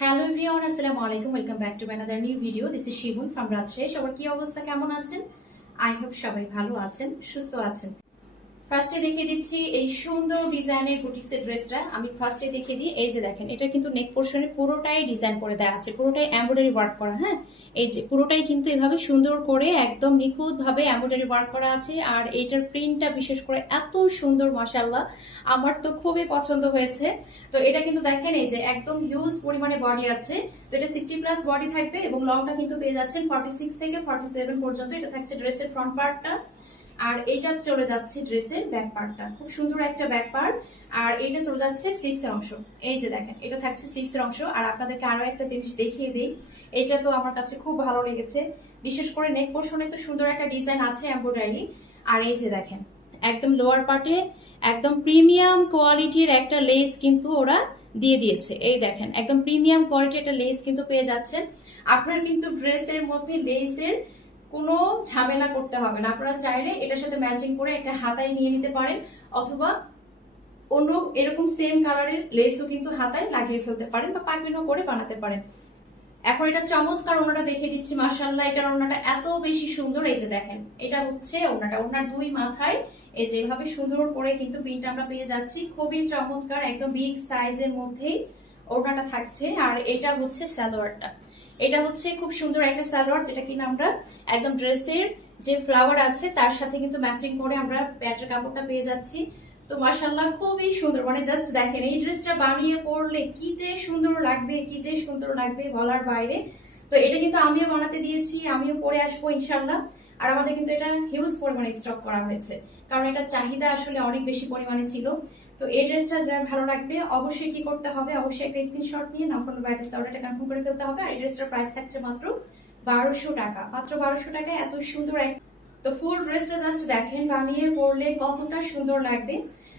Hello everyone, আসসালামু আলাইকুম। Welcome back to another new video. This is Shibun from Rajshahi. সবার কি অবস্থা, কেমন আছেন? আই হোপ সবাই ভালো আছেন, সুস্থ আছেন। ফার্স্টে দেখিয়ে দিচ্ছি এই সুন্দর ডিজাইনের বুটিক্সের ড্রেসটা। আমি ফার্স্টে দেখিয়ে দিই। এই যে দেখেন, এটা কিন্তু নেক পোর্শনে পুরোটাই ডিজাইন করে দেওয়া আছে, পুরোটাই এমব্রয়ডারি ওয়ার্ক করা। হ্যাঁ, এই যে পুরোটাই কিন্তু এভাবে সুন্দর করে একদম নিখুঁত ভাবে এমব্রয়ডারি ওয়ার্ক করা আছে। আর এইটার প্রিন্টটা বিশেষ করে এত সুন্দর, মাশাআল্লাহ, আমার তো খুবই পছন্দ হয়েছে। তো এটা কিন্তু দেখেন, এই যে একদম হিউজ পরিমাণে বডি আছে। তো এটা 60+ বডি থাকবে এবং লংটা কিন্তু পেয়ে যাচ্ছেন 46 থেকে 47 পর্যন্ত। এটা থাকছে ড্রেসের ফ্রন্ট পার্টটা, আর এইটা চলে যাচ্ছে ড্রেসের ব্যাক পার্টটা। খুব সুন্দর একটা ব্যাক পার্ট। আর এইটা চলে যাচ্ছে স্লিভসের অংশ। এই যে দেখেন, এটা থাকছে স্লিভসের অংশ। আর আপনাদেরকে আরো একটা জিনিস দেখিয়ে দিই, এটা তো আমার কাছে খুব ভালো লেগেছে। বিশেষ করে নেক পোর্শনে তো সুন্দর একটা ডিজাইন আছে এমব্রয়ডারি। আর এই যে দেখেন, একদম লোয়ার পার্টে একদম প্রিমিয়াম কোয়ালিটির একটা লেস কিন্তু ওরা দিয়ে দিয়েছে। এই দেখেন, একদম প্রিমিয়াম কোয়ালিটির একটা লেস কিন্তু পেয়ে যাচ্ছেন। আপনার কিন্তু ড্রেসের মধ্যে লেসের কোনো ঝামেলা করতে হবে না। আপনারা চাইলে এটার সাথে ম্যাচিং করে একটা হাতায় নিয়ে নিতে পারেন, অথবা অন্য এরকম সেম কালারের লেসও কিন্তু হাতায় লাগিয়ে ফেলতে পারেন বা পাইপিনও করে বানাতে পারেন। এখন এটা চমৎকার ওনাটা দেখিয়ে দিচ্ছি। মাশাআল্লাহ, এটার ওনাটা এত বেশি সুন্দর। এই যে দেখেন, এটা হচ্ছে ওনাটা, ওনার দুই মাথায় এই যে এভাবে সুন্দর করে কিন্তু প্রিন্ট আমরা পেয়ে যাচ্ছি। খুবই চমৎকার, একদম বিগ সাইজের মধ্যেই ওড়নাটা থাকছে। আর এটা হচ্ছে সালোয়ারটা। এটা হচ্ছে খুব সুন্দর একটা সালোয়ার, যেটা কিনা আমরা একদম ড্রেসের যে ফ্লাওয়ার আছে তার সাথে কিন্তু ম্যাচিং করে আমরা প্যান্টের কাপড়টা পেয়ে যাচ্ছি। তো মাশাআল্লাহ, খুবই সুন্দর। মানে জাস্ট দেখেন, এই ড্রেসটা বানিয়ে পরলে কি যে সুন্দর লাগবে, কি যে সুন্দর লাগবে বলার বাইরে। তো এটা কিন্তু আমিও বানাতে দিয়েছি, আমিও পরে আসবো ইনশাল্লাহ। আর আমাদের কিন্তু এটা হিউজ পরিমাণে স্টক করা হয়েছে, কারণ এটা চাহিদা আসলে অনেক বেশি পরিমাণে ছিল। তো এই ড্রেসটা যার ভালো লাগবে অবশ্যই কি করতে হবে, অবশ্যই একটা স্ক্রিনশট নিয়ে নাম্বার অ্যাড্রেস অর্ডারটা কনফার্ম করে ফেলতে হবে। আর এই ড্রেসটার প্রাইস থাকছে মাত্র 1200 টাকা, মাত্র 1200 টাকায় এত সুন্দর এক। তো ফুল ড্রেসটা জাস্ট দেখেন, বানিয়ে পরলে কতটা সুন্দর লাগবে।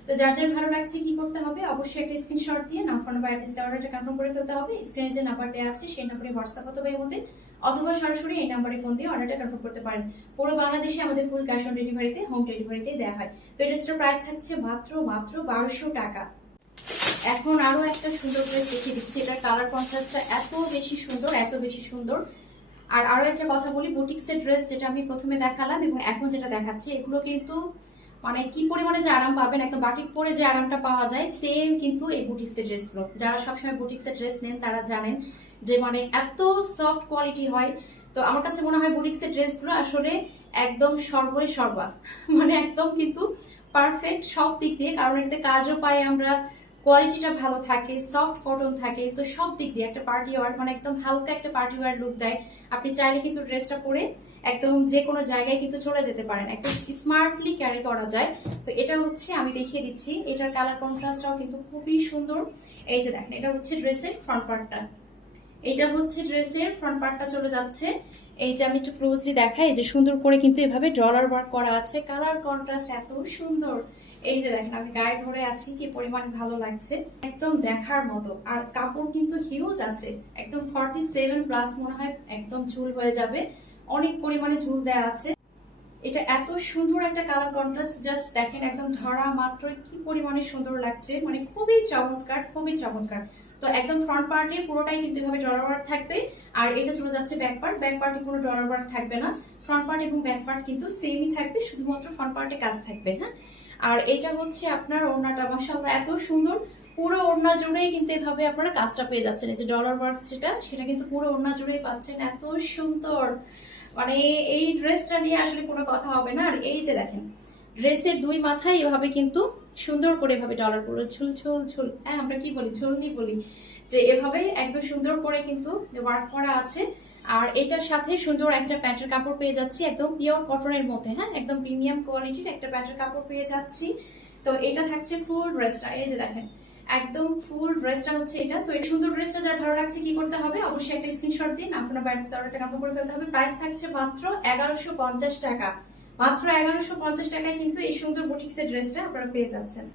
তো যার যার ভালো লাগছে কি করতে হবে, অবশ্যই একটা স্ক্রিনশট দিয়ে নাম্বার অ্যাড্রেস অর্ডারটা কনফার্ম করে ফেলতে হবে। স্ক্রিনে যে নাম্বার দেওয়া আছে সেই নাম্বারে হোয়াটসঅ্যাপ অথবা ইমোতে অথবা সরাসরি এই নাম্বারে ফোন দিয়ে অর্ডারটা কনফার্ম করতে পারেন। পুরো বাংলাদেশে আমাদের ফুল ক্যাশ অন ডেলিভারিতে, হোম ডেলিভারিতে দেওয়া হয়। তো এই ড্রেসটার প্রাইস থাকছে মাত্র 1200 টাকা। এখন আরো একটা সুন্দর ড্রেস দেখিয়ে দিচ্ছি। এটার কালার কন্ট্রাস্টটা এত বেশি সুন্দর, এত বেশি সুন্দর। আর আরো একটা কথা বলি, বুটিক্সের ড্রেস যেটা আমি প্রথমে দেখালাম এবং এখন যেটা দেখাচ্ছি, এগুলো কিন্তু মানে কি পরিমাণে যে আরাম পাবেন, একদম বাটিক পরে যে আরামটা পাওয়া যায় সেম কিন্তু এই বুটিক্সের ড্রেসগুলো। যারা সবসময় বুটিক্সের ড্রেস নেন তারা জানেন যে মানে এত সফট কোয়ালিটি হয়। তো আমার কাছে মনে হয় বুটিক্সের ড্রেসগুলো আসলে একদম সর্বই সর্বা, মানে একদম কিন্তু পারফেক্ট সব দিক দিয়ে। কারণ এটাতে কাজও পাই আমরা, কোয়ালিটিটা ভালো থাকে, সফট কটন থাকে। তো সব দিক দিয়ে একটা পার্টি ওয়ার, মানে একদম হালকা একটা পার্টি ওয়ার লুক দেয়। আপনি চাইলে কিন্তু ড্রেসটা পরে একদম যে কোনো জায়গায় কিন্তু চলে যেতে পারেন, একদম স্মার্টলি ক্যারি করা যায়। তো এটা হচ্ছে আমি দেখিয়ে দিচ্ছি, এটার কালার কন্ট্রাস্টটাও কিন্তু খুবই সুন্দর। এই যে দেখেন, এটা হচ্ছে ড্রেসের ফ্রন্ট পার্টটা, এটা হচ্ছে ড্রেসের ফ্রন্ট পার্টটা চলে যাচ্ছে। এই যে আমি একটু ক্লোজলি দেখাই, যে সুন্দর করে কিন্তু এভাবে ডলার ওয়ার্ক করা আছে। কালার কন্ট্রাস্ট এত সুন্দর। এই যে দেখেন, আমি গায়ে ধরে আছি, কি পরিমাণ ভালো লাগছে, একদম দেখার মতো। আর কাপড় কিন্তু হিউজ আছে, একদম 47+ মনে হয় একদম ঝুল হয়ে যাবে, অনেক পরিমাণে ঝুল দেওয়া আছে। এটা এত সুন্দর একটা কালার কন্ট্রাস্ট, জাস্ট দেখেন, একদম ধরা মাত্র কি পরিমাণে সুন্দর লাগছে, মানে খুবই চমৎকার, খুবই চমৎকার। তো একদম ফ্রন্ট পার্টে পুরোটাই কিন্তু এভাবে ডলার ওয়ার্ক থাকবে। আর এটা চলে যাচ্ছে ব্যাক পার্ট, ব্যাক পার্টে কোনো ডলার ওয়ার্ক থাকবে না। ফ্রন্ট পার্ট এবং ব্যাক পার্ট কিন্তু সেমই থাকবে, শুধুমাত্র ফ্রন্ট পার্টে কাজ থাকবে। হ্যাঁ, আর এটা হচ্ছে আপনার ওড়নাটা। মাশাআল্লাহ, এত সুন্দর, পুরো ওড়না জুড়েই কিন্তু এভাবে আপনারা কাজটা পেয়ে যাচ্ছেন। এই যে ডলার ওয়ার্ক সেটা কিন্তু পুরো ওড়না জুড়েই পাচ্ছেন, এত সুন্দর। মানে এই ড্রেসটা নিয়ে আসলে কোনো কথা হবে না। আর এই যে দেখেন, ড্রেসের দুই মাথায় এভাবে কিন্তু সুন্দর করে এভাবে ডলার গুলো ঝুল ঝুল ঝুল, হ্যাঁ আমরা কি বলি, ঝুলনি বলি, যে এভাবে একদম সুন্দর করে কিন্তু ওয়ার্ক করা আছে। আর এটার সাথে সুন্দর একটা প্যান্টের কাপড় পেয়ে যাচ্ছি, একদম পিওর কটনের মধ্যে। হ্যাঁ, একদম প্রিমিয়াম কোয়ালিটির একটা প্যান্টের কাপড় পেয়ে যাচ্ছি। তো এটা থাকছে ফুল ড্রেসটা। এই যে দেখেন, একদম ফুল ড্রেসটা হচ্ছে এটা। তো এই সুন্দর ড্রেসটা যার ভালো লাগছে কি করতে হবে, অবশ্যই একটা স্ক্রিনশট দিন, আপনার ব্যান্ডস অর্ডারটা কনফার্ম করে ফেলতে হবে। প্রাইস থাকছে মাত্র 1150 টাকা, মাত্র 1150 টাকায় কিন্তু এই সুন্দর বুটিক্সের ড্রেসটা আপনারা পেয়ে যাচ্ছেন।